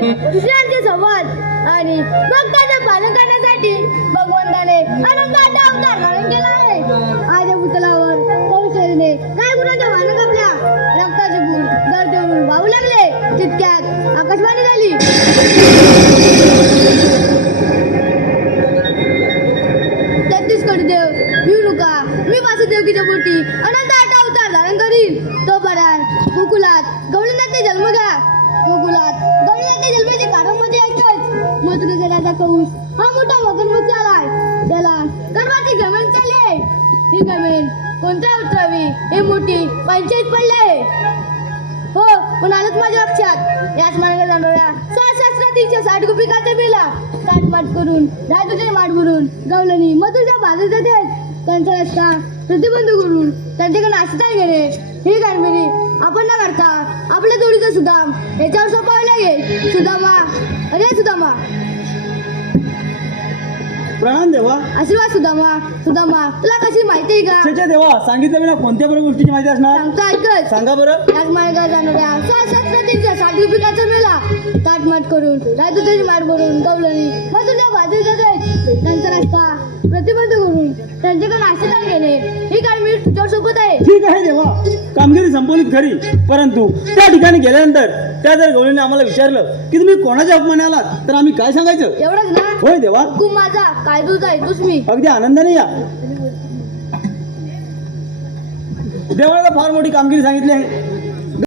बल दुसऱ्यांचे संवाद आणि भक्तांचे पालन करण्यासाठी भगवंताने अनंताचा अवतार धारण केला आहे. आज पुतळावर कौशल्याने काय गुणांच्या वाहन कापल्या, रक्ताचे बूट दर देऊन वाहू लागले. तितक्यात आकाशवाणी झाली. तेहतीस कोटी देव भिवू नका, मी वासुदेवकीच्या पोटी अनंताचा अवतार धारण करीन. तोपर्यंत गोकुलात गवळीनाथचे जन्म घ्या. गोकुलात गवळीनाथच्या जन्माचे कारण म्हणजे ऐकच. मथुरेचा राजा कंस हा मोठा मगरमच्छ आलाय. त्याला गर्भाची जमीन चालली आहे. ही जमीन कोणत्या उतरावी ही मोठी पंचायत पडली आहे. हो, पण आलंच माझ्या लक्षात. याच मार्गाने जाणाऱ्या 6,360 गोपिकाचा मेला ताटमाट करून राजूचे माठ भरून गवलनी मथुरेच्या बाजूला जातात. त्यांचा रस्ता प्रतिबंध करून त्यांच्याकडे आश्रय घेणे ही कामगिरी आपण न करता आपल्या जोडीचा सुदाम याच्यावर सोपवावे लागेल. सुदामा, अरे सुदामा. प्रणाम देवा. आशीर्वाद सुदामा. सुदामा, तुला कशी माहिती आहे का? छे देवा, सांगितलं विना कोणत्या बरोबर गोष्टीची माहिती असणार? सांगतो ऐकच. सांगा बरं. याच मार्गावर जाणाऱ्या 6,360 गोपिकाचा मेला ताटमाट करून राजूचे माठ भरून गवलनी मथुरेच्या बाजूला जातात. त्यांचा रस्ता प्रतिबंध करून त्यांच्याकडे आश्रय घेणे ही कामगिरी तुझ्यावर सोबत आहे. ठीक आहे देवा, कामगिरी संपवलीत खरी, परंतु त्या ठिकाणी गेल्यानंतर त्या जर गवळीने आम्हाला विचारलं की तुम्ही कोणाच्या अपमाने आलात तर आम्ही काय सांगायचं? एवढंच ना? होय देवा. तू माझा काय तुझा आहे तूच मी. अगदी आनंदाने या. देवाला फार मोठी कामगिरी सांगितली आहे.